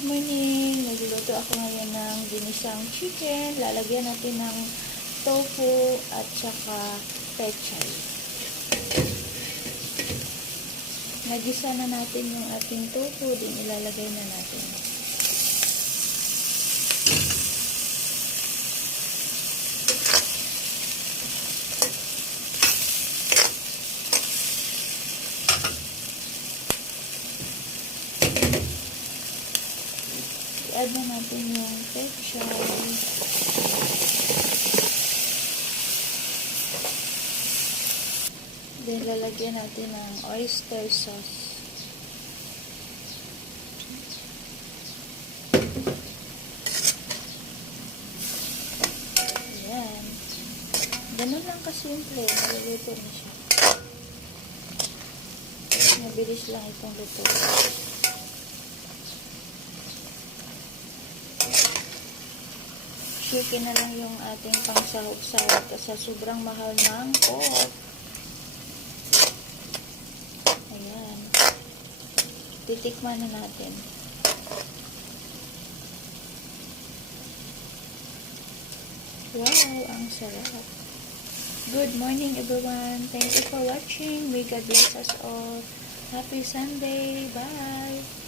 Good morning! Nagluluto ako ngayon ng ginisang chicken. Lalagyan natin ng tofu at saka pechay. Nagisa na natin yung ating tofu, din ilalagay na natin. I-add na natin yung pechay. Then, lalagyan natin ng oyster sauce. Ayan. Ganun lang kasimple. Maluluto na siya. Mabilis lang itong luto. Chicken na lang yung ating pangsahog-sahog kasi sobrang mahal ng pork. Ayan. Titikman na natin. Wow, ang sarap. Good morning everyone. Thank you for watching. May God bless us all. Happy Sunday. Bye.